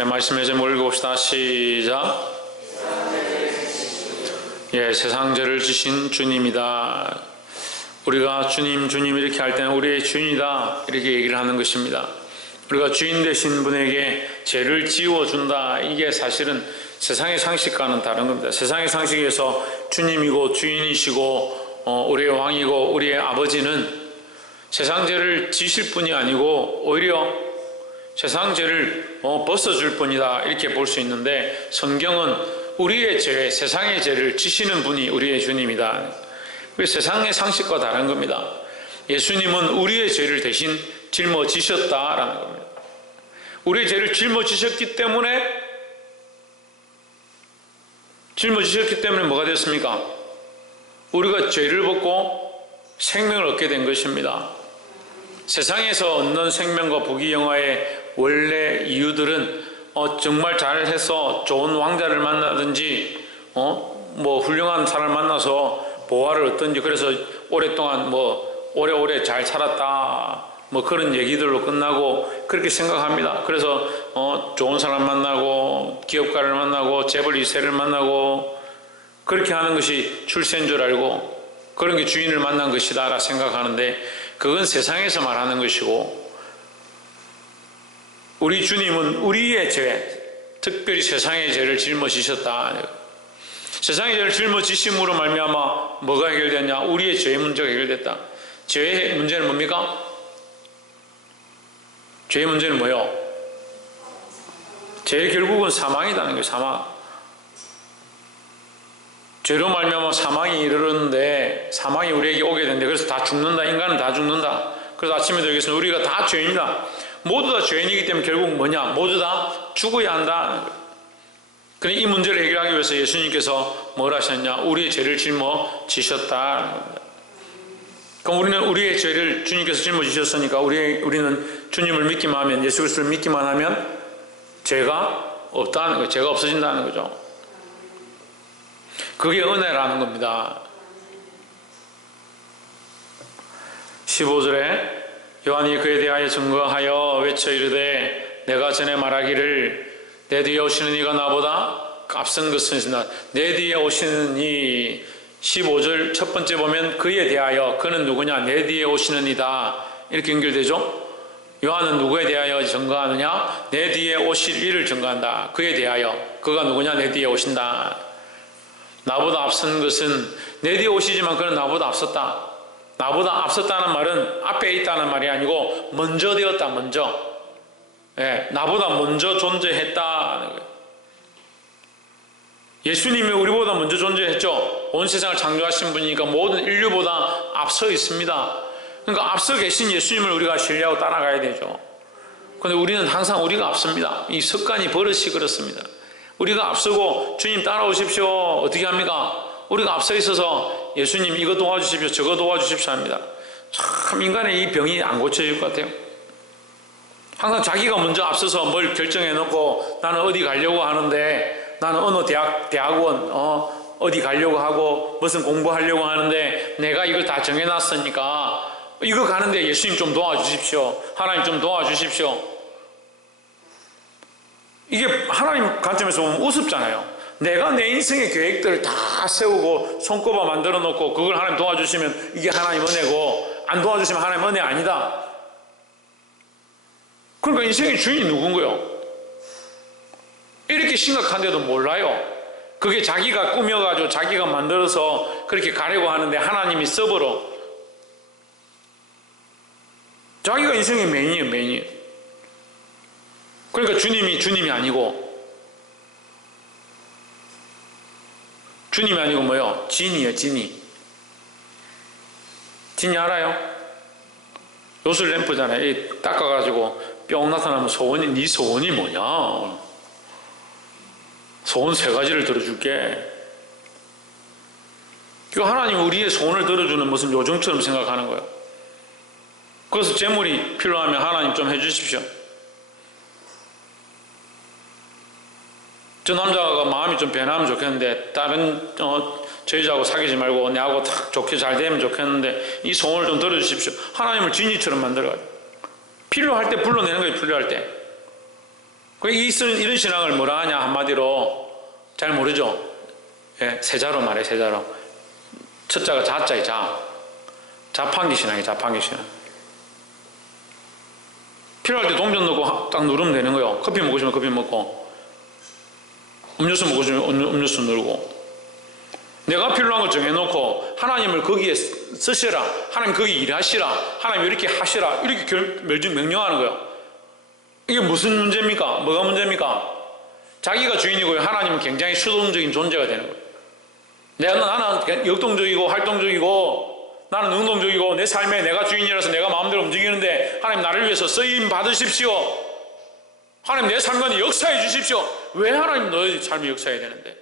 예, 말씀에 좀 읽어봅시다. 시작. 예, 세상 죄를 지신 주님이다. 우리가 주님 이렇게 할 때는 우리의 주인이다 이렇게 얘기를 하는 것입니다. 우리가 주인 되신 분에게 죄를 지워준다. 이게 사실은 세상의 상식과는 다른 겁니다. 세상의 상식에서 주님이고 주인이시고 우리의 왕이고 우리의 아버지는 세상 죄를 지실 분이 아니고 오히려 세상 죄를 벗어줄 뿐이다 이렇게 볼 수 있는데, 성경은 우리의 죄, 세상의 죄를 지시는 분이 우리의 주님이다. 세상의 상식과 다른 겁니다. 예수님은 우리의 죄를 대신 짊어지셨다라는 겁니다. 우리의 죄를 짊어지셨기 때문에 뭐가 됐습니까? 우리가 죄를 벗고 생명을 얻게 된 것입니다. 세상에서 얻는 생명과 부귀영화의 원래 이유들은 정말 잘해서 좋은 왕자를 만나든지 훌륭한 사람을 만나서 보화를 얻든지, 그래서 오랫동안 오래오래 잘 살았다 그런 얘기들로 끝나고 그렇게 생각합니다. 그래서 좋은 사람 만나고 기업가를 만나고 재벌 2세를 만나고 그렇게 하는 것이 출세인 줄 알고 그런 게 주인을 만난 것이다 라 생각하는데, 그건 세상에서 말하는 것이고, 우리 주님은 우리의 죄, 특별히 세상의 죄를 짊어지셨다. 세상의 죄를 짊어지심으로 말미암아 뭐가 해결됐냐? 우리의 죄의 문제가 해결됐다. 죄의 문제는 뭡니까? 죄의 문제는 뭐예요? 죄의 결국은 사망이라는 거예요. 사망. 죄로 말미암아 사망이 이르렀는데, 사망이 우리에게 오게 되는데, 그래서 다 죽는다. 인간은 다 죽는다. 그래서 아침에도 얘기했습니다. 우리가 다 죄인이다. 모두 다 죄인이기 때문에 결국 뭐냐? 모두 다 죽어야 한다. 그런데 이 문제를 해결하기 위해서 예수님께서 뭘 하셨냐? 우리의 죄를 짊어지셨다. 그럼 우리는 우리의 죄를 주님께서 짊어지셨으니까 우리는 주님을 믿기만 하면, 예수 그리스도를 믿기만 하면 죄가 없다는 거예요. 죄가 없어진다는 거죠. 그게 은혜라는 겁니다. 15절에 요한이 그에 대하여 증거하여 외쳐 이르되 내가 전에 말하기를 내 뒤에 오시는 이가 나보다 앞선 것은 내 뒤에 오시는 이 15절 첫 번째 보면 그에 대하여, 그는 누구냐? 내 뒤에 오시는 이다 이렇게 연결되죠. 요한은 누구에 대하여 증거하느냐? 내 뒤에 오실 이를 증거한다. 그에 대하여. 그가 누구냐? 내 뒤에 오신다. 나보다 앞선 것은, 내 뒤에 오시지만 그는 나보다 앞섰다. 나보다 앞섰다는 말은 앞에 있다는 말이 아니고 먼저 되었다. 먼저. 예, 나보다 먼저 존재했다는 거예요. 예수님이 우리보다 먼저 존재했죠. 온 세상을 창조하신 분이니까 모든 인류보다 앞서 있습니다. 그러니까 앞서 계신 예수님을 우리가 신뢰하고 따라가야 되죠. 그런데 우리는 항상 우리가 앞섭니다. 이 습관이 버릇이 그렇습니다. 우리가 앞서고 주님 따라오십시오. 어떻게 합니까? 우리가 앞서 있어서 예수님 이거 도와주십시오, 저거 도와주십시오 합니다. 참 인간의 이 병이 안 고쳐질 것 같아요. 항상 자기가 먼저 앞서서 뭘 결정해 놓고 나는 어디 가려고 하는데, 나는 어느 대학원 어디 가려고 하고 무슨 공부하려고 하는데 내가 이걸 다 정해놨으니까 이거 가는데 예수님 좀 도와주십시오, 하나님 좀 도와주십시오. 이게 하나님 관점에서 보면 우습잖아요. 내가 내 인생의 계획들을 다 세우고 손꼽아 만들어 놓고 그걸 하나님 도와주시면 이게 하나님 은혜고, 안 도와주시면 하나님 은혜 아니다. 그러니까 인생의 주인이 누군가요? 이렇게 심각한데도 몰라요. 그게 자기가 꾸며가지고 자기가 만들어서 그렇게 가려고 하는데 하나님이 써버려. 자기가 인생의 메인이에요, 메인. 그러니까 주님이 아니고, 주님이 아니고 뭐요? 진이에요, 진이. 진이 알아요? 요술 램프잖아요. 이 닦아가지고 뿅 나타나면 소원이, 네 소원이 뭐냐? 소원 3가지를 들어줄게. 그 하나님이 우리의 소원을 들어주는 무슨 요정처럼 생각하는 거예요. 그래서 재물이 필요하면 하나님 좀 해주십시오. 저 남자가 마음이 좀 변하면 좋겠는데, 다른 저 여자하고 사귀지 말고 내하고 딱 좋게 잘 되면 좋겠는데 이 소원을 좀 들어주십시오. 하나님을 진이처럼 만들어요. 필요할 때 불러내는 거예요. 필요할 때. 이런 신앙을 뭐라 하냐 한마디로 잘 모르죠. 예, 세자로 말해. 세자로. 첫 자가 자자의 자. 자판기 신앙이에요. 자판기 신앙. 필요할 때 동전 넣고 딱 누르면 되는 거예요. 커피 먹고 싶으면 커피 먹고, 음료수 먹고 싶으면 음료수 누르고. 내가 필요한 걸 정해놓고 하나님을 거기에 쓰시라, 하나님 거기 일하시라, 하나님 이렇게 하시라, 이렇게 명령하는 거예요. 이게 무슨 문제입니까? 뭐가 문제입니까? 자기가 주인이고요, 하나님은 굉장히 수동적인 존재가 되는 거예요. 나는 역동적이고 활동적이고 나는 능동적이고 내 삶에 내가 주인이라서 내가 마음대로 움직이는데, 하나님 나를 위해서 쓰임 받으십시오. 하나님 내 삶 가운데 역사해 주십시오. 왜 하나님 너의 삶이 역사해야 되는데?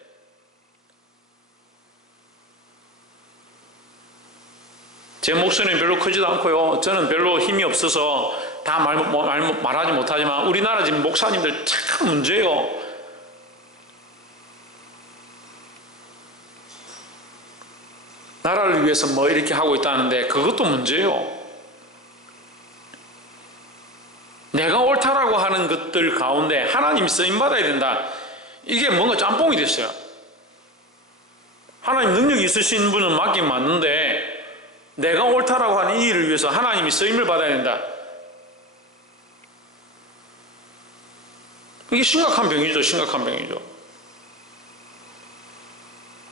제 목소리는 별로 크지도 않고요, 저는 별로 힘이 없어서 다 말하지 못하지만 우리나라 지금 목사님들 참 문제예요. 나라를 위해서 뭐 이렇게 하고 있다는데 그것도 문제예요. 내가 옳다라고 하는 것들 가운데 하나님이 쓰임받아야 된다, 이게 뭔가 짬뽕이 됐어요. 하나님 능력이 있으신 분은 맞긴 맞는데, 내가 옳다라고 하는 이 일을 위해서 하나님이 쓰임을 받아야 된다, 이게 심각한 병이죠. 심각한 병이죠.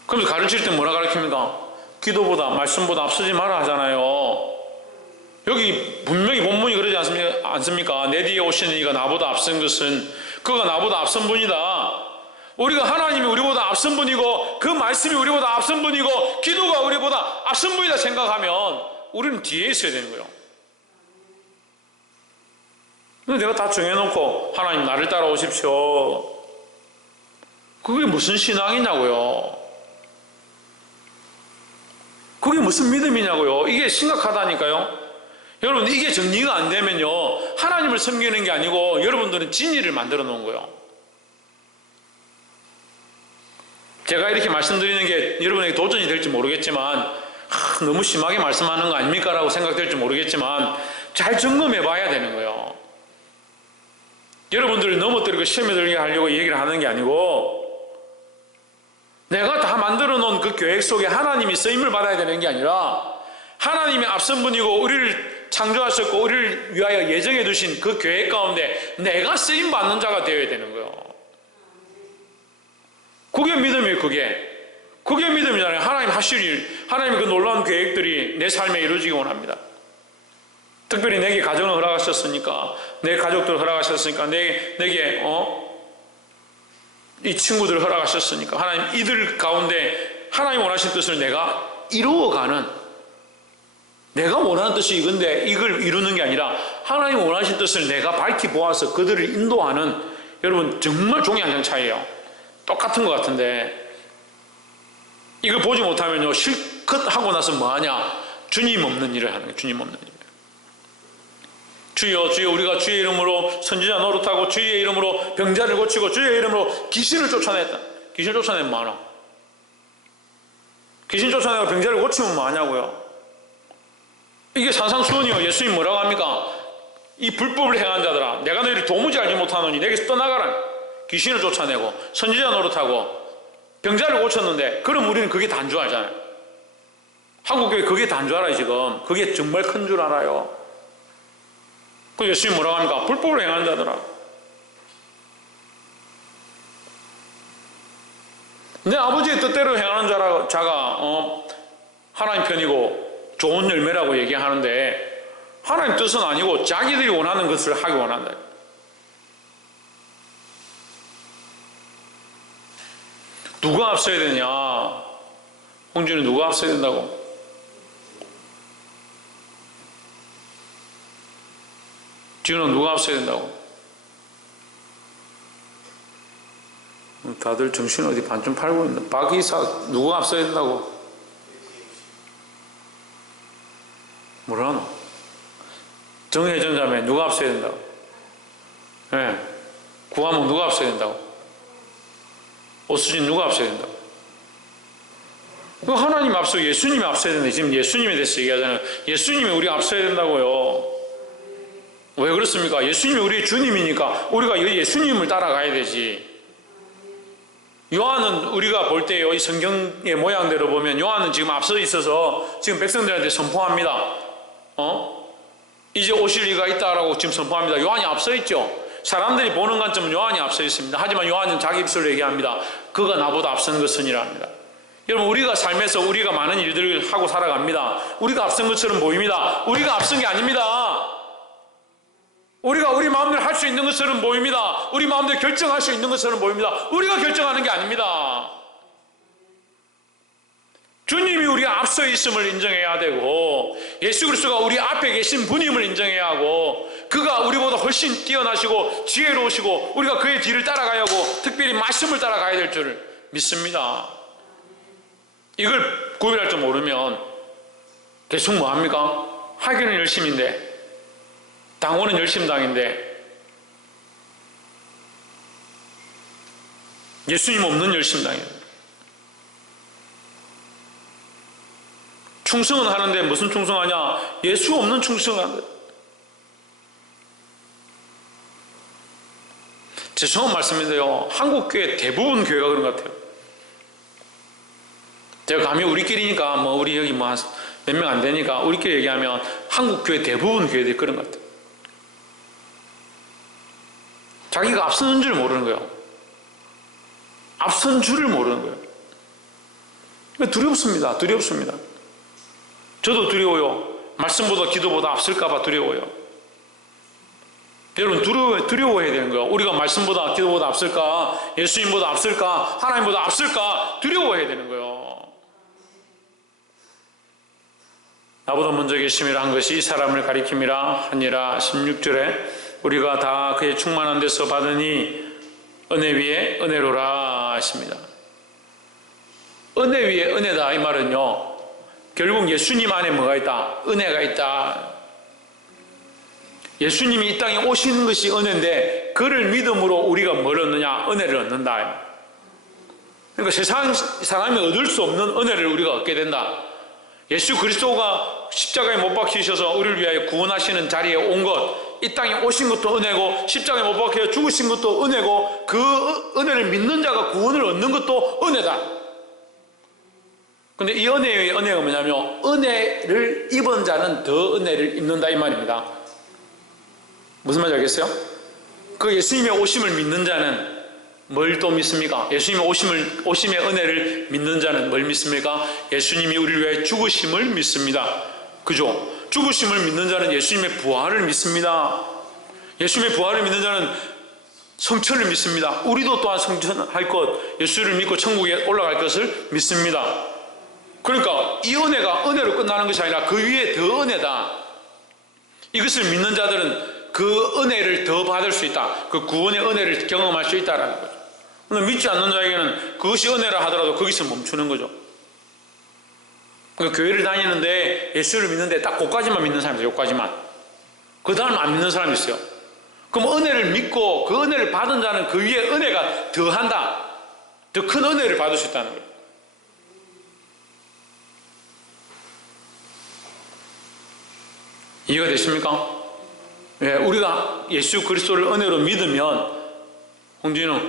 그러면서 가르칠 때 뭐라 가르칩니까? 기도보다 말씀보다 앞서지 마라 하잖아요. 여기 분명히 본문이 그러지 않습니까? 내 뒤에 오시는 이가 나보다 앞선 것은 그가 나보다 앞선 분이다. 우리가 하나님이 우리보다 앞선 분이고 그 말씀이 우리보다 앞선 분이고 기도가 우리보다 앞선 분이다 생각하면 우리는 뒤에 있어야 되는 거예요. 근데 내가 다 정해놓고 하나님 나를 따라오십시오, 그게 무슨 신앙이냐고요. 그게 무슨 믿음이냐고요. 이게 심각하다니까요. 여러분, 이게 정리가 안 되면요, 하나님을 섬기는 게 아니고 여러분들은 진리를 만들어 놓은 거예요. 제가 이렇게 말씀드리는 게 여러분에게 도전이 될지 모르겠지만, 너무 심하게 말씀하는 거 아닙니까? 라고 생각될지 모르겠지만 잘 점검해 봐야 되는 거예요. 여러분들을 넘어뜨리고 시험에 들게 하려고 얘기를 하는 게 아니고, 내가 다 만들어 놓은 그 계획 속에 하나님이 쓰임을 받아야 되는 게 아니라, 하나님이 앞선 분이고 우리를 창조하셨고 우리를 위하여 예정해 두신 그 계획 가운데 내가 쓰임 받는 자가 되어야 되는 거예요. 그게 믿음이에요. 그게 믿음이잖아요. 하나님 하실 일, 하나님의 그 놀라운 계획들이 내 삶에 이루어지기 원합니다. 특별히 내게 가정을 허락하셨으니까, 내 가족들을 허락하셨으니까, 내게 이 친구들을 허락하셨으니까, 하나님 이들 가운데 하나님 원하신 뜻을 내가 이루어가는, 내가 원하는 뜻이 이건데 이걸 이루는 게 아니라 하나님 원하신 뜻을 내가 밝히 보아서 그들을 인도하는, 여러분 정말 종이 한 장 차이예요. 똑같은 것 같은데 이걸 보지 못하면요, 실컷 하고 나서 뭐하냐? 주님 없는 일을 하는 거예요. 주님 없는 일. 주여 주여, 우리가 주의 이름으로 선지자 노릇하고 주의 이름으로 병자를 고치고 주의 이름으로 귀신을 쫓아냈다. 귀신 쫓아내면 뭐하나? 귀신 쫓아내고 병자를 고치면 뭐하냐고요? 이게 산상수훈이요. 예수님 뭐라고 합니까? 이 불법을 행한 자들아, 내가 너희를 도무지 알지 못하노니 내게서 떠나가라. 귀신을 쫓아내고 선지자 노릇하고 병자를 고쳤는데, 그럼 우리는 그게 다인 줄 알잖아요. 한국교회 그게 다인 줄 알아요. 지금 그게 정말 큰 줄 알아요. 그 예수님 뭐라고 합니까? 불법을 행한 자들아, 내 아버지의 뜻대로 행하는 자가 하나님 편이고 좋은 열매라고 얘기하는데, 하나님 뜻은 아니고 자기들이 원하는 것을 하기 원한다. 누가 앞서야 되냐? 홍준이 누가 앞서야 된다고? 지훈은 누가 앞서야 된다고? 다들 정신 어디 반쯤 팔고 있나? 박이사 누가 앞서야 된다고? 뭐라노? 정혜전 자매 누가 앞서야 된다고? 네. 구하목 누가 앞서야 된다고? 오수진 누가 앞서야 된다고? 하나님 앞서 예수님이 앞서야 된다. 지금 예수님에 대해서 얘기하잖아요. 예수님이 우리가 앞서야 된다고요. 왜 그렇습니까? 예수님이 우리의 주님이니까 우리가 예수님을 따라가야 되지. 요한은 우리가 볼 때요, 이 성경의 모양대로 보면 요한은 지금 앞서 있어서 지금 백성들한테 선포합니다. 이제 오실 이가 있다라고 지금 선포합니다. 요한이 앞서 있죠. 사람들이 보는 관점은 요한이 앞서 있습니다. 하지만 요한은 자기 입술로 얘기합니다. 그가 나보다 앞선 것은이라 합니다. 여러분, 우리가 삶에서 우리가 많은 일들을 하고 살아갑니다. 우리가 앞선 것처럼 보입니다. 우리가 앞선 게 아닙니다. 우리가 우리 마음대로 할 수 있는 것처럼 보입니다. 우리 마음대로 결정할 수 있는 것처럼 보입니다. 우리가 결정하는 게 아닙니다. 주님이 우리 앞서 있음을 인정해야 되고, 예수 그리스도가 우리 앞에 계신 분임을 인정해야 하고, 그가 우리보다 훨씬 뛰어나시고 지혜로우시고 우리가 그의 뒤를 따라가야 하고, 특별히 말씀을 따라가야 될 줄 믿습니다. 이걸 구별할 줄 모르면 계속 뭐합니까? 학교는 열심인데, 당원은 열심당인데, 예수님 없는 열심당이에요. 충성은 하는데 무슨 충성하냐? 예수 없는 충성하는 거예요. 죄송한 말씀인데요, 한국 교회 대부분 교회가 그런 것 같아요. 제가 감히 우리끼리니까, 우리 여기 몇 명 안 되니까 우리끼리 얘기하면 한국 교회 대부분 교회들이 그런 것 같아요. 자기가 앞서는 줄 모르는 거예요. 앞선 줄을 모르는 거예요. 두렵습니다. 두렵습니다. 저도 두려워요. 말씀보다 기도보다 앞설까봐 두려워요. 여러분, 두려워해야 되는 거예요. 우리가 말씀보다 기도보다 앞설까, 예수님보다 앞설까, 하나님보다 앞설까 두려워해야 되는 거예요. 나보다 먼저 계심이라 한 것이 사람을 가리킴이라 하니라. 16절에 우리가 다 그의 충만한 데서 받으니 은혜 위에 은혜로라 하십니다. 은혜 위에 은혜다, 이 말은요, 결국 예수님 안에 뭐가 있다? 은혜가 있다. 예수님이 이 땅에 오시는 것이 은혜인데, 그를 믿음으로 우리가 뭘 얻느냐? 은혜를 얻는다. 그러니까 세상 사람이 얻을 수 없는 은혜를 우리가 얻게 된다. 예수 그리스도가 십자가에 못 박히셔서 우리를 위하여 구원하시는 자리에 온 것, 이 땅에 오신 것도 은혜고, 십자가에 못 박혀 죽으신 것도 은혜고, 그 은혜를 믿는 자가 구원을 얻는 것도 은혜다. 근데 이 은혜의 은혜가 뭐냐면, 은혜를 입은 자는 더 은혜를 입는다, 이 말입니다. 무슨 말인지 알겠어요? 그 예수님의 오심을 믿는 자는 뭘 또 믿습니까? 예수님의 오심의 은혜를 믿는 자는 뭘 믿습니까? 예수님이 우리를 위해 죽으심을 믿습니다. 그죠? 죽으심을 믿는 자는 예수님의 부활을 믿습니다. 예수님의 부활을 믿는 자는 성천을 믿습니다. 우리도 또한 성천할 것, 예수를 믿고 천국에 올라갈 것을 믿습니다. 그러니까 이 은혜가 은혜로 끝나는 것이 아니라 그 위에 더 은혜다. 이것을 믿는 자들은 그 은혜를 더 받을 수 있다. 그 구원의 은혜를 경험할 수 있다는 거죠. 그런데 믿지 않는 자에게는 그것이 은혜라 하더라도 거기서 멈추는 거죠. 그러니까 교회를 다니는데 예수를 믿는데 딱 그까지만 믿는 사람이 있어요. 그까지만. 그 다음 안 믿는 사람이 있어요. 그럼 은혜를 믿고 그 은혜를 받은 자는 그 위에 은혜가 더한다. 더 큰 은혜를 받을 수 있다는 거예요. 이해가 되십니까? 예, 우리가 예수 그리스도를 은혜로 믿으면, 홍진우,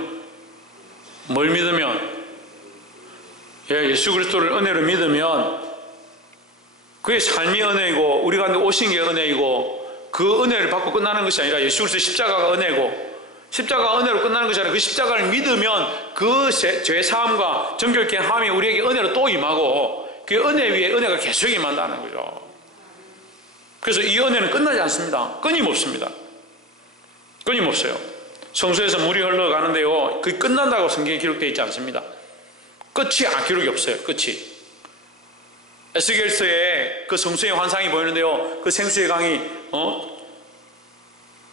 뭘 믿으면? 예수 그리스도를 은혜로 믿으면 그의 삶이 은혜이고 우리 가운데 오신 게 은혜이고, 그 은혜를 받고 끝나는 것이 아니라 예수 그리스도의 십자가가 은혜고, 십자가가 은혜로 끝나는 것이 아니라 그 십자가를 믿으면 그 죄사함과 정결케 함이 우리에게 은혜로 또 임하고, 그 은혜 위에 은혜가 계속 임한다는 거죠. 그래서 이 은혜는 끝나지 않습니다. 끊임없습니다. 끊임없어요. 성소에서 물이 흘러가는데요, 그게 끝난다고 성경에 기록되어 있지 않습니다. 끝이 기록이 없어요. 끝이. 에스겔서에 그 성수의 환상이 보이는데요, 그 생수의 강이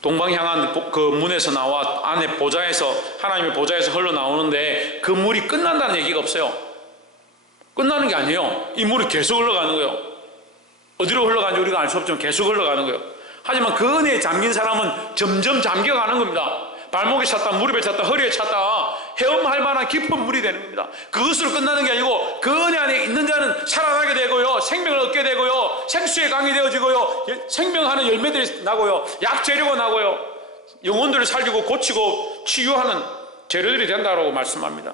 동방향한 그 문에서 나와 안에 보좌에서, 하나님의 보좌에서 흘러나오는데 그 물이 끝난다는 얘기가 없어요. 끝나는 게 아니에요. 이 물이 계속 흘러가는 거예요. 어디로 흘러가는지 우리가 알 수 없지만 계속 흘러가는 거예요. 하지만 그 은혜에 잠긴 사람은 점점 잠겨가는 겁니다. 발목에 찼다, 무릎에 찼다, 허리에 찼다, 헤엄할 만한 깊은 물이 되는 겁니다. 그것으로 끝나는 게 아니고 그 은혜 안에 있는 자는 살아나게 되고요, 생명을 얻게 되고요, 생수의 강이 되어지고요, 생명하는 열매들이 나고요, 약재료가 나고요, 영혼들을 살리고 고치고 치유하는 재료들이 된다고 말씀합니다.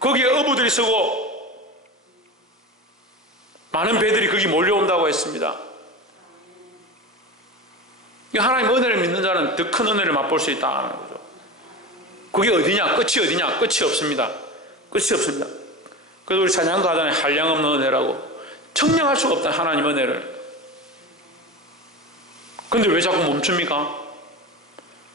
거기에 어부들이 서고 많은 배들이 거기 몰려온다고 했습니다. 하나님 은혜를 믿는 자는 더 큰 은혜를 맛볼 수 있다는 거죠. 그게 어디냐? 끝이 어디냐? 끝이 없습니다. 끝이 없습니다. 그래서 우리 찬양도 하잖아요. 한량없는 은혜라고. 청량할 수가 없다, 하나님 은혜를. 근데 왜 자꾸 멈춥니까?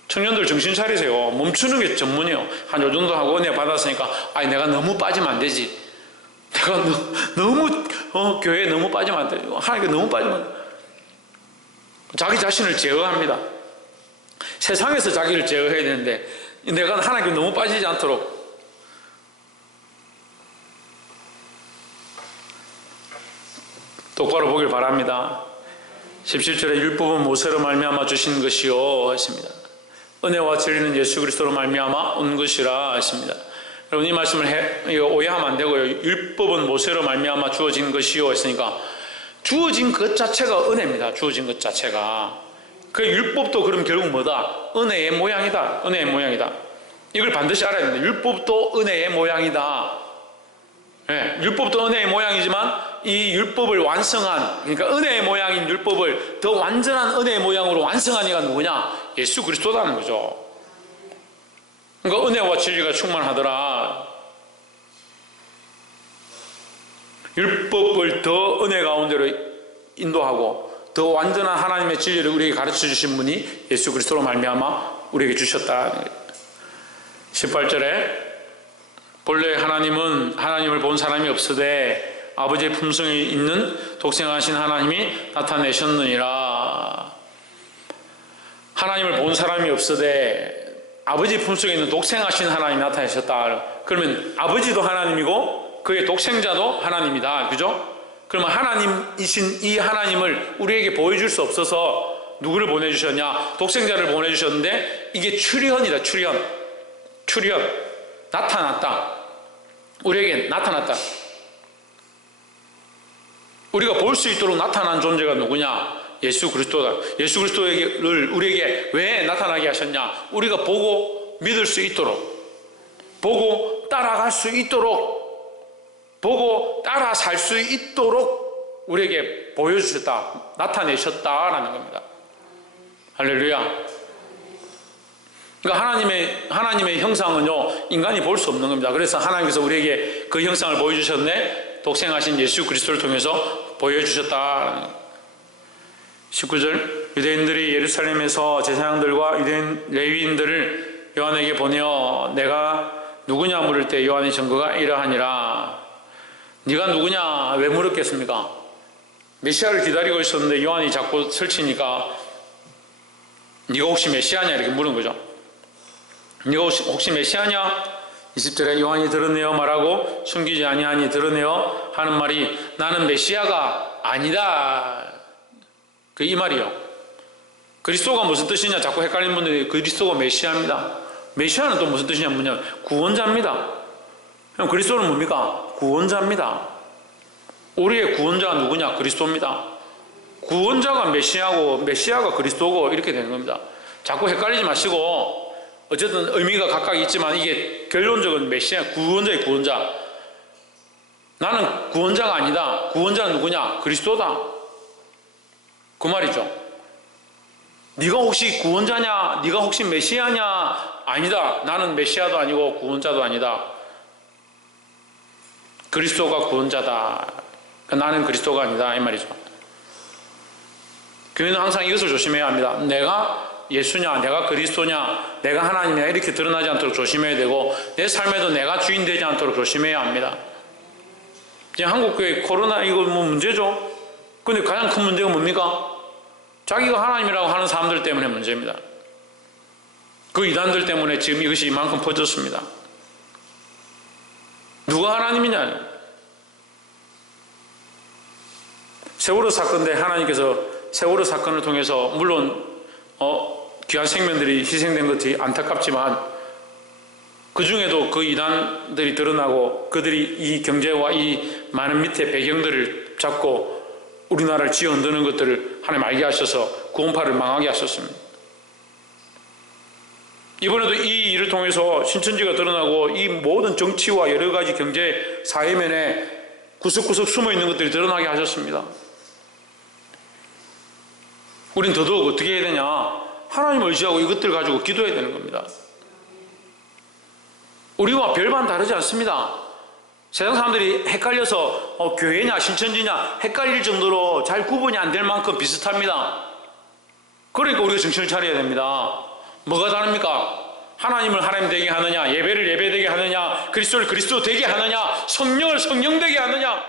청년들 정신 차리세요. 멈추는 게 전문이에요. 한 요 정도 하고 은혜 받았으니까 아니 내가 너무 빠지면 안 되지. 내가 너무 교회에 너무 빠지면 안 되지. 하나님께 너무 빠지면 안 돼. 자기 자신을 제어합니다. 세상에서 자기를 제어해야 되는데 내가 하나님께 너무 빠지지 않도록 똑바로 보길 바랍니다. 17절에 율법은 모세로 말미암아 주신 것이요 하십니다. 은혜와 진리는 예수 그리스도로 말미암아 온 것이라 하십니다. 여러분 이 말씀을 오해하면 안 되고요. 율법은 모세로 말미암아 주어진 것이요 했으니까 주어진 것 자체가 은혜입니다. 주어진 것 자체가. 그 율법도 그럼 결국 뭐다? 은혜의 모양이다. 은혜의 모양이다. 이걸 반드시 알아야 됩니다. 율법도 은혜의 모양이다. 네, 율법도 은혜의 모양이지만 이 율법을 완성한, 그러니까 은혜의 모양인 율법을 더 완전한 은혜의 모양으로 완성한 이가 누구냐? 예수 그리스도라는 거죠. 그러니까 은혜와 진리가 충만하더라. 율법을 더 은혜 가운데로 인도하고 더 완전한 하나님의 진리를 우리에게 가르쳐 주신 분이 예수 그리스도로 말미암아 우리에게 주셨다. 18절에 본래 하나님은 하나님을 본 사람이 없으되 아버지의 품성에 있는 독생하신 하나님이 나타내셨느니라. 하나님을 본 사람이 없으되 아버지의 품성에 있는 독생하신 하나님이 나타내셨다. 그러면 아버지도 하나님이고 그의 독생자도 하나님이다. 그죠? 그러면 하나님이신 이 하나님을 우리에게 보여줄 수 없어서 누구를 보내주셨냐? 독생자를 보내주셨는데 이게 출현이다. 출현. 나타났다. 우리에게 나타났다. 우리가 볼 수 있도록 나타난 존재가 누구냐? 예수 그리스도다. 예수 그리스도를 우리에게 왜 나타나게 하셨냐? 우리가 보고 믿을 수 있도록, 보고 따라갈 수 있도록, 보고 따라 살 수 있도록 우리에게 보여주셨다, 나타내셨다라는 겁니다. 할렐루야. 그러니까 하나님의 형상은요, 인간이 볼 수 없는 겁니다. 그래서 하나님께서 우리에게 그 형상을 보여주셨네, 독생하신 예수 그리스도를 통해서 보여주셨다. 19절, 유대인들이 예루살렘에서 제사장들과 유대인 레위인들을 요한에게 보내어 내가 누구냐 물을 때 요한의 증거가 이러하니라. 네가 누구냐 왜 물었겠습니까? 메시아를 기다리고 있었는데 요한이 자꾸 설치니까 네가 혹시 메시아냐 이렇게 물은 거죠. 네가 혹시 메시아냐? 20절에 요한이 드러내어 말하고 숨기지 아니하니 드러내어 하는 말이 나는 메시아가 아니다. 그 이 말이요. 그리스도가 무슨 뜻이냐 자꾸 헷갈리는 분들이 그리스도가 메시아입니다. 메시아는 또 무슨 뜻이냐 뭐냐 구원자입니다. 그럼 그리스도는 뭡니까? 구원자입니다. 우리의 구원자가 누구냐? 그리스도입니다. 구원자가 메시아고 메시아가 그리스도고 이렇게 되는 겁니다. 자꾸 헷갈리지 마시고 어쨌든 의미가 각각 있지만 이게 결론적인 메시아, 구원자의 구원자. 나는 구원자가 아니다. 구원자는 누구냐? 그리스도다. 그 말이죠. 네가 혹시 구원자냐? 네가 혹시 메시아냐? 아니다. 나는 메시아도 아니고 구원자도 아니다. 그리스도가 구원자다. 나는 그리스도가 아니다. 이 말이죠. 교회는 항상 이것을 조심해야 합니다. 내가 예수냐, 내가 그리스도냐, 내가 하나님이냐 이렇게 드러나지 않도록 조심해야 되고 내 삶에도 내가 주인 되지 않도록 조심해야 합니다. 이제 한국교회 코로나 이거 뭐 문제죠. 근데 가장 큰 문제가 뭡니까? 자기가 하나님이라고 하는 사람들 때문에 문제입니다. 그 이단들 때문에 지금 이것이 이만큼 퍼졌습니다. 누가 하나님이냐? 세월호 사건 때 하나님께서 세월호 사건을 통해서 물론 귀한 생명들이 희생된 것이 안타깝지만 그 중에도 그 이단들이 드러나고 그들이 이 경제와 이 많은 밑에 배경들을 잡고 우리나라를 쥐어 흔드는 것들을 하나님 알게 하셔서 구원파를 망하게 하셨습니다. 이번에도 이 일을 통해서 신천지가 드러나고 이 모든 정치와 여러 가지 경제 사회면에 구석구석 숨어있는 것들이 드러나게 하셨습니다. 우린 더더욱 어떻게 해야 되냐? 하나님을 의지하고 이것들 가지고 기도해야 되는 겁니다. 우리와 별반 다르지 않습니다. 세상 사람들이 헷갈려서 교회냐 신천지냐 헷갈릴 정도로 잘 구분이 안 될 만큼 비슷합니다. 그러니까 우리가 정신을 차려야 됩니다. 뭐가 다릅니까? 하나님을 하나님 되게 하느냐, 예배를 예배 되게 하느냐, 그리스도를 그리스도 되게 하느냐, 성령을 성령 되게 하느냐,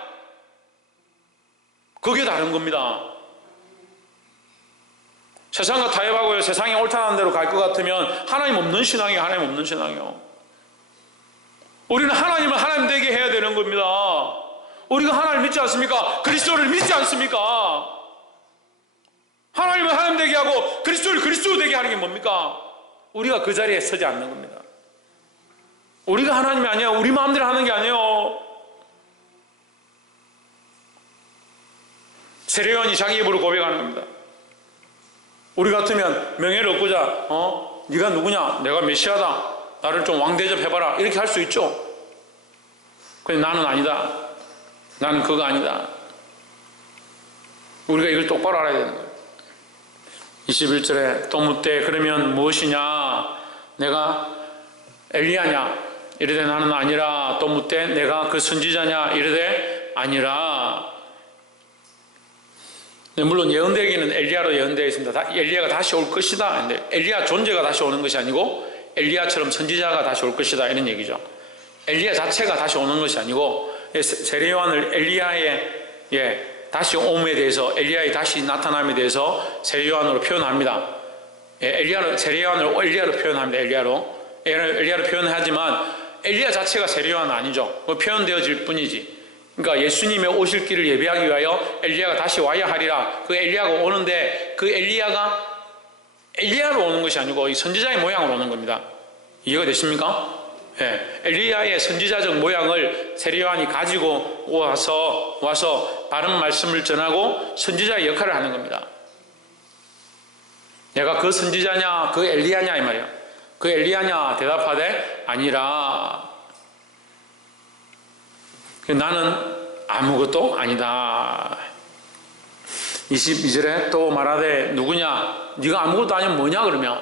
그게 다른 겁니다. 세상과 타협하고요, 세상이 옳다는 대로 갈 것 같으면 하나님 없는 신앙이에요. 하나님 없는 신앙이요. 우리는 하나님을 하나님 되게 해야 되는 겁니다. 우리가 하나님을 믿지 않습니까? 그리스도를 믿지 않습니까? 하나님을 하나님 되게 하고 그리스도를 그리스도 되게 하는 게 뭡니까? 우리가 그 자리에 서지 않는 겁니다. 우리가 하나님이 아니에요. 우리 마음대로 하는 게 아니에요. 세례요한이 자기 입으로 고백하는 겁니다. 우리 같으면 명예를 얻고자 네가 누구냐? 내가 메시아다. 나를 좀 왕대접해봐라. 이렇게 할 수 있죠. 근데 나는 아니다. 나는 그거 아니다. 우리가 이걸 똑바로 알아야 되는 거예요. 21절에 또 묻되 그러면 무엇이냐? 내가 엘리야냐? 이르되 나는 아니라. 또 묻되 내가 그 선지자냐? 이르되 아니라. 물론 예언되기는 엘리야로 예언되어 있습니다. 엘리야가 다시 올 것이다. 근데 엘리야 존재가 다시 오는 것이 아니고 엘리야처럼 선지자가 다시 올 것이다 이런 얘기죠. 엘리야 자체가 다시 오는 것이 아니고 세례요한을 엘리야의 다시 오음에 대해서 엘리야의 다시 나타남에 대해서 세례요한으로 표현합니다. 세례요한을 엘리야로 표현합니다. 엘리야로 표현하지만 엘리야 자체가 세례요한은 아니죠. 표현되어질 뿐이지. 그러니까 예수님의 오실 길을 예비하기 위하여 엘리야가 다시 와야 하리라. 그 엘리야가 오는데 그 엘리야가 엘리야로 오는 것이 아니고 이 선지자의 모양으로 오는 겁니다. 이해가 되십니까? 예, 엘리야의 선지자적 모양을 세례요한이 가지고 와서 바른 말씀을 전하고 선지자의 역할을 하는 겁니다. 내가 그 선지자냐 그 엘리야냐 이 말이야. 그 엘리야냐 대답하되 아니라. 나는 아무것도 아니다. 22절에 또 말하되 누구냐? 네가 아무것도 아니면 뭐냐 그러면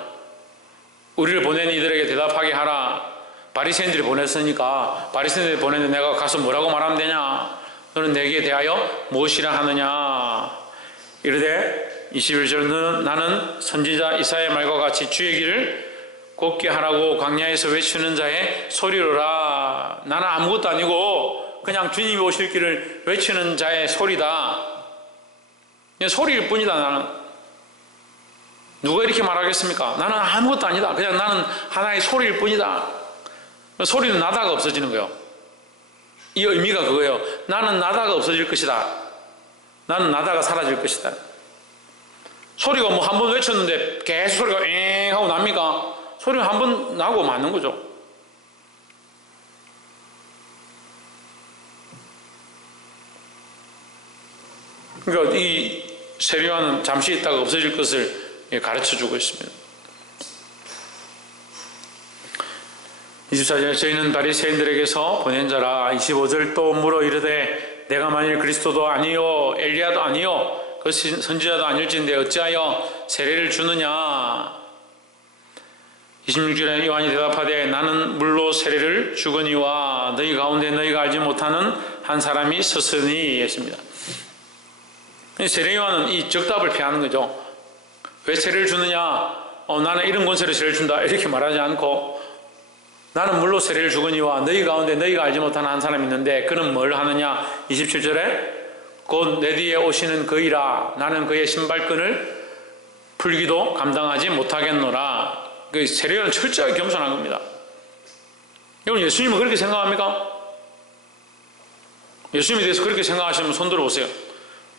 우리를 보낸 이들에게 대답하게 하라. 바리새인들이 보냈으니까 바리새인들이 보냈는데 내가 가서 뭐라고 말하면 되냐? 너는 내게 대하여 무엇이라 하느냐? 이르되 21절 나는 선지자 이사야의 말과 같이 주의 길을 곱게 하라고 광야에서 외치는 자의 소리로라. 나는 아무것도 아니고 그냥 주님이 오실 길을 외치는 자의 소리다. 그냥 소리일 뿐이다. 나는 누가 이렇게 말하겠습니까? 나는 아무것도 아니다. 그냥 나는 하나의 소리일 뿐이다. 소리는 나다가 없어지는 거예요. 이 의미가 그거예요. 나는 나다가 없어질 것이다. 나는 나다가 사라질 것이다. 소리가 뭐 한 번 외쳤는데 계속 소리가 엥 하고 납니까? 소리가 한 번 나고 마는 거죠. 그러니까 이 세례요한은 잠시 있다가 없어질 것을 가르쳐주고 있습니다. 24절 저희는 바리새인들에게서 보낸 자라. 25절 또 물어 이르되 내가 만일 그리스도도 아니요 엘리야도 아니요 그 선지자도 아닐진데 어찌하여 세례를 주느냐. 26절에 요한이 대답하되 나는 물로 세례를 주거니와 너희 가운데 너희가 알지 못하는 한 사람이 서서니 했습니다. 세례요한은 이 적답을 피하는 거죠. 왜 세례를 주느냐? 나는 이런 권세로 세례를 준다 이렇게 말하지 않고 나는 물로 세례를 주거니와 너희 가운데 너희가 알지 못하는 한 사람이 있는데 그는 뭘 하느냐? 27절에 곧 내 뒤에 오시는 그이라 나는 그의 신발끈을 풀기도 감당하지 못하겠노라. 그 세례요한은 철저하게 겸손한 겁니다. 여러분 예수님은 그렇게 생각합니까? 예수님에 대해서 그렇게 생각하시면 손 들어보세요.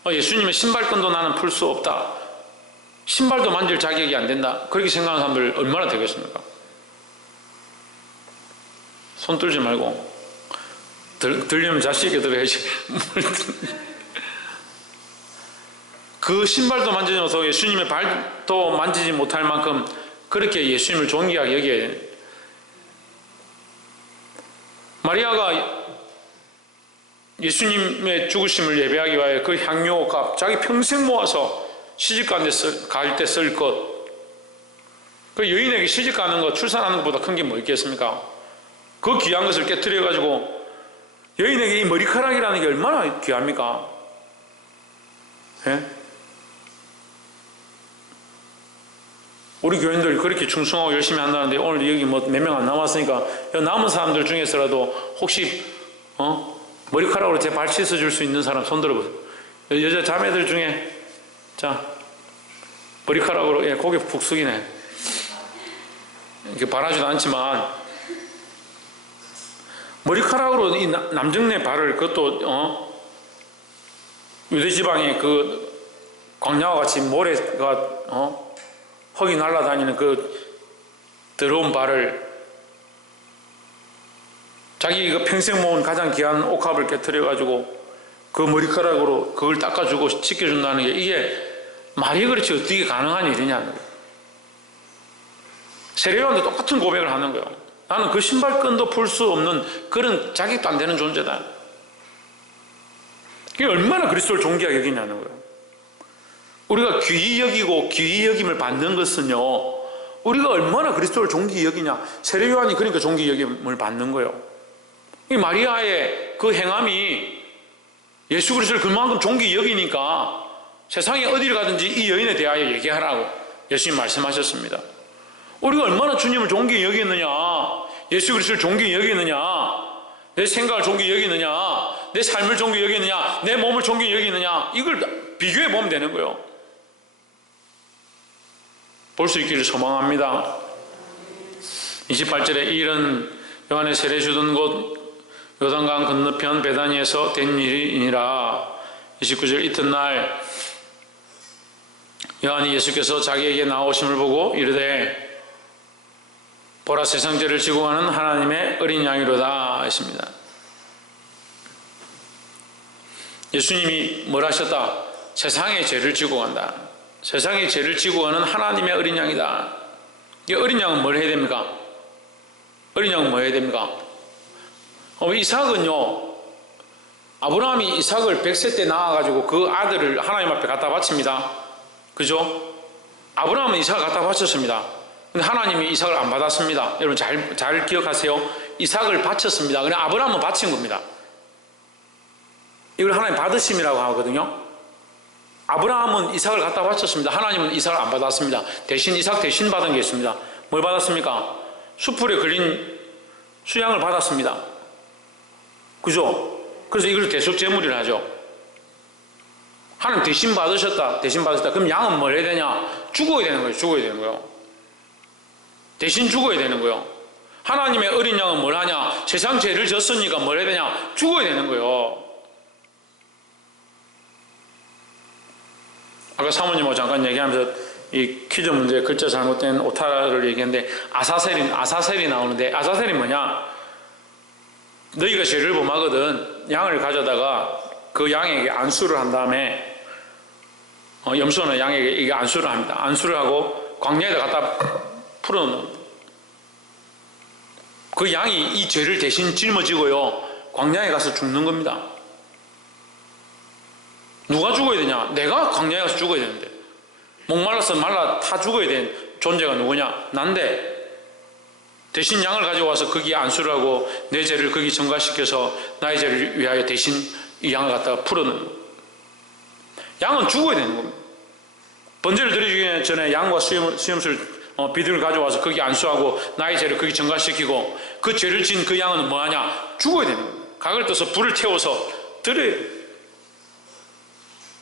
예수님의 신발끈도 나는 풀 수 없다. 신발도 만질 자격이 안 된다. 그렇게 생각하는 사람들 얼마나 되겠습니까? 손 들지 말고. 들려면 자식에게 들어야지. 그 신발도 만지면서 예수님의 발도 만지지 못할 만큼 그렇게 예수님을 존귀하게 여겨야 돼요. 마리아가 예수님의 죽으심을 예배하기 위하여 그 향료값 자기 평생 모아서 시집갈 때 쓸 것, 그 여인에게 시집가는 것, 출산하는 것보다 큰 게 뭐 있겠습니까? 그 귀한 것을 깨트려가지고 여인에게 이 머리카락이라는 게 얼마나 귀합니까? 예? 우리 교인들이 그렇게 충성하고 열심히 한다는데 오늘 여기 뭐 몇 명 안 남았으니까 남은 사람들 중에서라도 혹시 머리카락으로 제 발 씻어줄 수 있는 사람 손 들어보세요. 여자 자매들 중에 자 머리카락으로 고개 푹 숙이네. 이렇게 바라지도 않지만 머리카락으로 이 남정네 발을 그것도 유대 지방의 그 광야와 같이 모래가 흙이 날아다니는 그 더러운 발을 자기 그 평생 모은 가장 귀한 옥합을 깨트려 가지고 그 머리카락으로 그걸 닦아주고 지켜준다는 게 이게 말이 그렇지 어떻게 가능한 일이냐는 거예요. 세례요한도 똑같은 고백을 하는 거예요. 나는 그 신발끈도 풀 수 없는 그런 자격도 안 되는 존재다. 이게 얼마나 그리스도를 존귀하게 여기냐는 거예요. 우리가 귀히 여기고 귀히 여김을 받는 것은요, 우리가 얼마나 그리스도를 존귀히 여기냐. 세례요한이 그러니까 존귀히 여김을 받는 거예요. 이 마리아의 그 행함이 예수 그리스도를 그만큼 존귀히 여기니까 세상에 어디를 가든지 이 여인에 대하여 얘기하라고 예수님 말씀하셨습니다. 우리가 얼마나 주님을 존귀히 여기느냐, 예수 그리스도를 존귀히 여기느냐, 내 생각을 존귀히 여기느냐, 내 삶을 존귀히 여기느냐, 내 몸을 존귀히 여기느냐, 이걸 비교해 보면 되는 거예요. 볼 수 있기를 소망합니다. 28절에 이 일은 요한의 세례 주던 곳 요단강 건너편 베다니에서 된 일이니라. 29절 이튿날 요한이 예수께서 자기에게 나오심을 보고 이르되 보라 세상 죄를 지고 가는 하나님의 어린 양이로다 했습니다. 예수님이 뭘 하셨다? 세상의 죄를 지고 간다. 세상의 죄를 지고 가는 하나님의 어린 양이다. 이 어린 양은 뭘 해야 됩니까? 어린 양은 뭐 해야 됩니까? 이삭은요, 아브라함이 이삭을 100세 때 낳아가지고 그 아들을 하나님 앞에 갖다 바칩니다. 그죠? 아브라함은 이삭을 갖다 바쳤습니다. 근데 하나님이 이삭을 안 받았습니다. 여러분 잘 기억하세요. 이삭을 바쳤습니다. 그냥 아브라함은 바친 겁니다. 이걸 하나님 받으심이라고 하거든요. 아브라함은 이삭을 갖다 바쳤습니다. 하나님은 이삭을 안 받았습니다. 대신 이삭 대신 받은 게 있습니다. 뭘 받았습니까? 수풀에 걸린 수양을 받았습니다. 그죠? 그래서 이걸 대속제물이라 하죠. 하나님 대신 받으셨다. 대신 받으셨다. 그럼 양은 뭘 해야 되냐? 죽어야 되는 거예요. 죽어야 되는 거예요. 대신 죽어야 되는 거예요. 하나님의 어린 양은 뭘 하냐? 세상 죄를 졌으니까 뭘 해야 되냐? 죽어야 되는 거예요. 아까 사모님하고 잠깐 얘기하면서 이 퀴즈 문제 글자 잘못된 오타를 얘기했는데 아사셀이 나오는데 아사셀이 뭐냐? 너희가 죄를 범하거든 양을 가져다가 그 양에게 안수를 한 다음에 염소는 양에게 이게 안수를 합니다. 안수를 하고 광야에다 갖다 풀어놓는 그 양이 이 죄를 대신 짊어지고요 광야에 가서 죽는 겁니다. 누가 죽어야 되냐? 내가 광야에 가서 죽어야 되는데 목말라서 말라 타 죽어야 되는 존재가 누구냐? 난데 대신 양을 가져와서 거기에 안수를 하고 내 죄를 거기 전가시켜서 나의 죄를 위하여 대신 이 양을 갖다가 풀어놓는 양은 죽어야 되는 겁니다. 번제를 드리기 전에 양과 수염술 비둘을 가져와서 거기 안수하고 나의 죄를 거기 전가시키고 그 죄를 진 그 양은 뭐하냐? 죽어야 되는 겁니다. 각을 떠서 불을 태워서 드려야 돼요.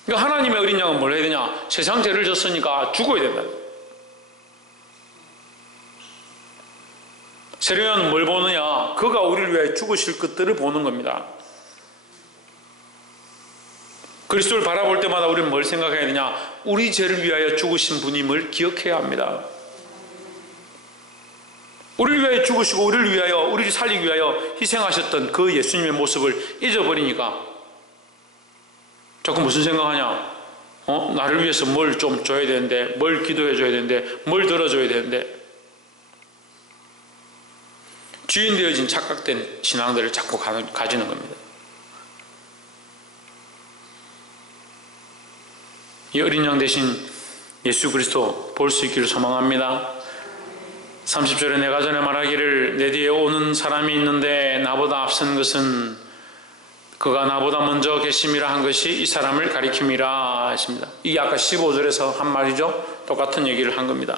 그러니까 하나님의 어린 양은 뭘 해야 되냐? 세상 죄를 졌으니까 죽어야 된다. 세례요한은 뭘 보느냐? 그가 우리를 위하여 죽으실 것들을 보는 겁니다. 그리스도를 바라볼 때마다 우리는 뭘 생각해야 되냐? 우리 죄를 위하여 죽으신 분임을 기억해야 합니다. 우리를 위하여 죽으시고 우리를 위하여, 우리를 살리기 위하여 희생하셨던 그 예수님의 모습을 잊어버리니까 자꾸 무슨 생각하냐? 나를 위해서 뭘 좀 줘야 되는데, 뭘 기도해 줘야 되는데, 뭘 들어줘야 되는데, 주인 되어진 착각된 신앙들을 자꾸 가지는 겁니다. 이 어린 양 대신 예수 그리스도 볼 수 있기를 소망합니다. 30절에 내가 전에 말하기를 내 뒤에 오는 사람이 있는데 나보다 앞선 것은 그가 나보다 먼저 계심이라 한 것이 이 사람을 가리킴이라 하십니다. 이게 아까 15절에서 한 말이죠. 똑같은 얘기를 한 겁니다.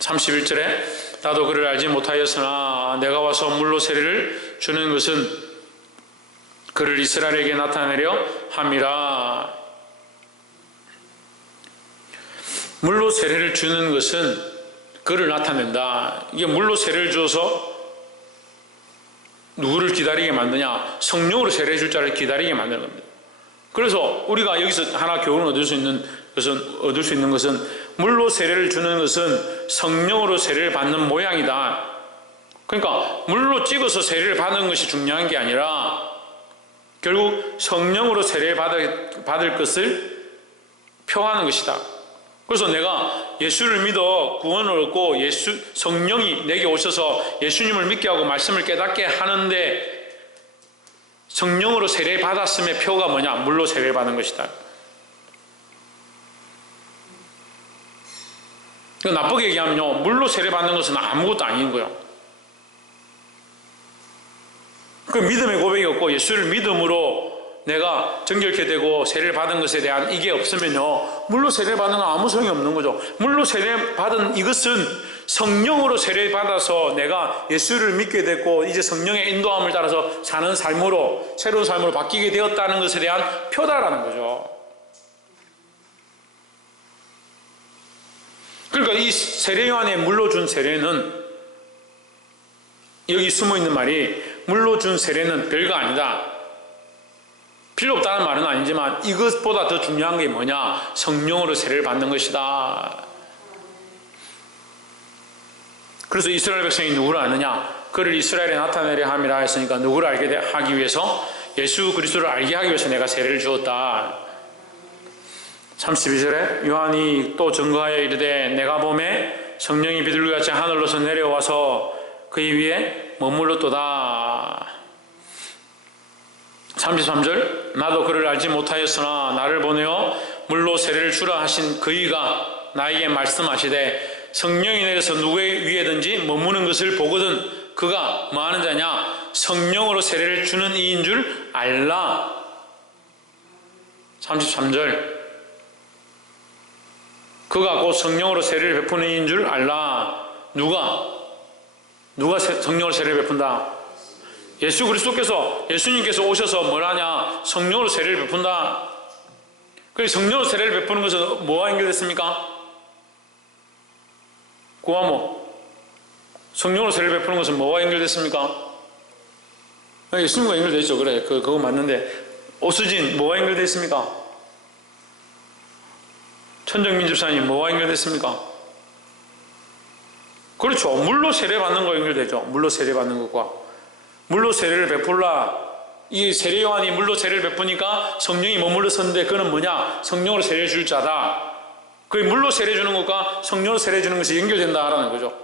31절에 나도 그를 알지 못하였으나 내가 와서 물로 세례를 주는 것은 그를 이스라엘에게 나타내려 함이라. 물로 세례를 주는 것은 그를 나타낸다. 이게 물로 세례를 주어서 누구를 기다리게 만드냐? 성령으로 세례해 줄 자를 기다리게 만드는 겁니다. 그래서 우리가 여기서 하나 교훈을 얻을 수 있는 것은 물로 세례를 주는 것은 성령으로 세례를 받는 모양이다. 그러니까 물로 찍어서 세례를 받는 것이 중요한 게 아니라 결국 성령으로 세례를 받을 것을 표하는 것이다. 그래서 내가 예수를 믿어 구원을 얻고 성령이 내게 오셔서 예수님을 믿게 하고 말씀을 깨닫게 하는데 성령으로 세례 받았음의 표가 뭐냐? 물로 세례 받는 것이다. 나쁘게 얘기하면요, 물로 세례 받는 것은 아무것도 아닌 거예요. 그 믿음의 고백이 없고 예수를 믿음으로 내가 정결케 되고 세례를 받은 것에 대한 이게 없으면요, 물로 세례 받는 건 아무 소용이 없는 거죠. 물로 세례 받은 이것은 성령으로 세례 받아서 내가 예수를 믿게 됐고 이제 성령의 인도함을 따라서 사는 삶으로, 새로운 삶으로 바뀌게 되었다는 것에 대한 표다라는 거죠. 그러니까 이 세례 요한의 물로 준 세례는, 여기 숨어 있는 말이 물로 준 세례는 별거 아니다, 필요 없다는 말은 아니지만 이것보다 더 중요한 게 뭐냐? 성령으로 세례를 받는 것이다. 그래서 이스라엘 백성이 누구를 아느냐? 그를 이스라엘에 나타내려 함이라 했으니까 누구를 알게 하기 위해서, 예수 그리스도를 알게 하기 위해서 내가 세례를 주었다. 32절에 요한이 또 증거하여 이르되 내가 보매 성령이 비둘기같이 하늘로서 내려와서 그의 위에 머물렀도다. 33절 나도 그를 알지 못하였으나 나를 보내어 물로 세례를 주라 하신 그이가 나에게 말씀하시되 성령이 내려서 누구의 위에든지 머무는 것을 보거든 그가 뭐하는 자냐? 성령으로 세례를 주는 이인 줄 알라. 33절 그가 곧 성령으로 세례를 베푸는 이인 줄 알라. 누가 성령으로 세례를 베푼다? 예수 그리스도께서, 예수님께서 오셔서 뭘 하냐? 성령으로 세례를 베푼다. 그래서 성령으로 세례를 베푸는 것은 뭐와 연결됐습니까? 고아모, 성령으로 세례를 베푸는 것은 뭐와 연결됐습니까? 예수님과 연결되죠. 그래, 그거 맞는데 오수진 뭐와 연결됐습니까? 천정민 집사님 뭐와 연결됐습니까? 그렇죠. 물로 세례 받는 거 연결되죠. 물로 세례 받는 것과. 물로 세례를 베풀라. 이 세례 요한이 물로 세례를 베푸니까 성령이 머물렀었는데 그는 뭐냐? 성령으로 세례 줄 자다. 그 물로 세례 주는 것과 성령으로 세례 주는 것이 연결된다라는 거죠.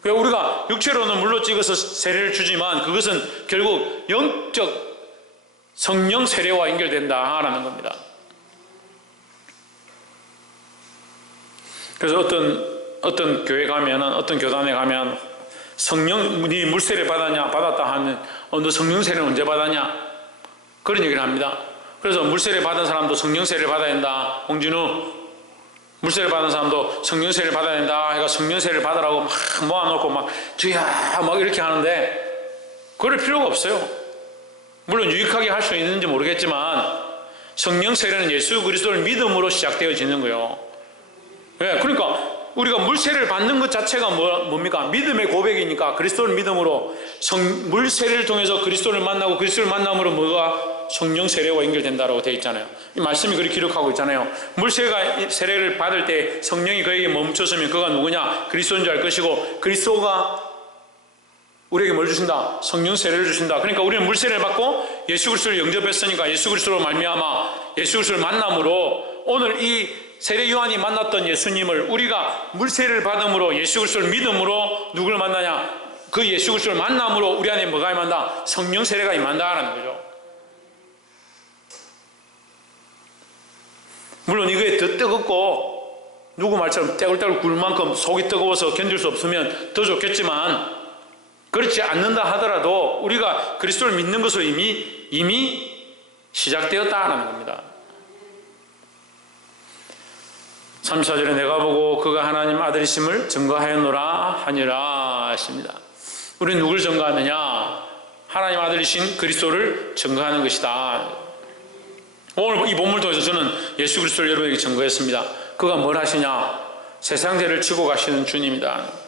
그러니까 우리가 육체로는 물로 찍어서 세례를 주지만 그것은 결국 영적 성령 세례와 연결된다라는 겁니다. 그래서 어떤 교회 가면은, 어떤 교단에 가면 네 물세례 받았냐? 받았다 하면 너 성령세례는 언제 받았냐? 그런 얘기를 합니다. 그래서 물세례 받은 사람도 성령세례를 받아야 된다. 홍진우 물세례 받은 사람도 성령세례를 받아야 된다. 그러니까 성령세례를 받으라고 막 모아놓고 막 주야 막 이렇게 하는데 그럴 필요가 없어요. 물론 유익하게 할 수 있는지 모르겠지만 성령세례는 예수 그리스도를 믿음으로 시작되어지는 거예요. 네, 그러니까 우리가 물세례를 받는 것 자체가 뭡니까? 믿음의 고백이니까 그리스도를 믿음으로 물세례를 통해서 그리스도를 만나고 그리스도를 만남으로 뭐가 성령 세례와 연결된다라고 되어 있잖아요. 이 말씀이 그렇게 기록하고 있잖아요. 물세례를 받을 때 성령이 그에게 멈췄으면 그가 누구냐? 그리스도인 줄 알 것이고 그리스도가 우리에게 뭘 주신다? 성령 세례를 주신다. 그러니까 우리는 물 세례를 받고 예수 그리스도를 영접했으니까 예수 그리스도로 말미암아 예수 그리스도를 만남으로 오늘 이 세례 요한이 만났던 예수님을 우리가 물 세례를 받음으로 예수 그리스도를 믿음으로 누구를 만나냐? 그 예수 그리스도를 만남으로 우리 안에 뭐가 임한다? 성령 세례가 임한다라는 거죠. 물론 이거에 더 뜨겁고 누구 말처럼 떼굴떼굴 굴 만큼 속이 뜨거워서 견딜 수 없으면 더 좋겠지만 그렇지 않는다 하더라도 우리가 그리스도를 믿는 것으로 이미 시작되었다는 겁니다. 34절에 내가 보고 그가 하나님 아들이심을 증거하였노라 하니라 하십니다. 우리는 누굴 증거하느냐? 하나님 아들이신 그리스도를 증거하는 것이다. 오늘 이 본문을 통해서 저는 예수 그리스도를 여러분에게 증거했습니다. 그가 뭘 하시냐? 세상 죄를 지고 가시는 주님이다.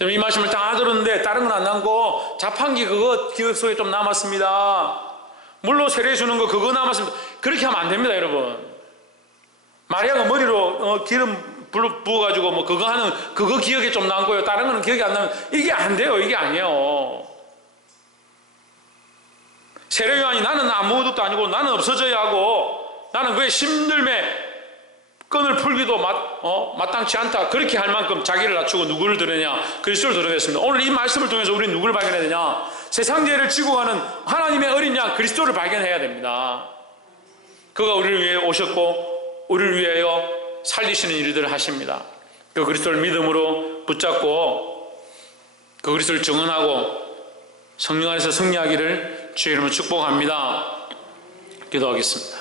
이 말씀을 다 들었는데 다른 건 안 남고 자판기 그거 기억 속에 좀 남았습니다. 물로 세례 주는 거 그거 남았습니다. 그렇게 하면 안 됩니다, 여러분. 마리아가 머리로 기름 부어가지고 뭐 그거 하는 그거 기억에 좀 남고요. 다른 거는 기억이 안 나면 이게 안 돼요. 이게 아니에요. 세례 요한이 나는 아무것도 아니고 나는 없어져야 하고 나는 그의 심들매 끈을 풀기도 마땅치 않다. 그렇게 할 만큼 자기를 낮추고 누구를 드러내냐? 그리스도를 드러냈습니다. 오늘 이 말씀을 통해서 우리는 누구를 발견해야 되냐? 세상 죄를 지고 가는 하나님의 어린 양 그리스도를 발견해야 됩니다. 그가 우리를 위해 오셨고 우리를 위하여 살리시는 일들을 하십니다. 그 그리스도를 믿음으로 붙잡고 그 그리스도를 증언하고 성령 안에서 승리하기를 주의 이름으로 축복합니다. 기도하겠습니다.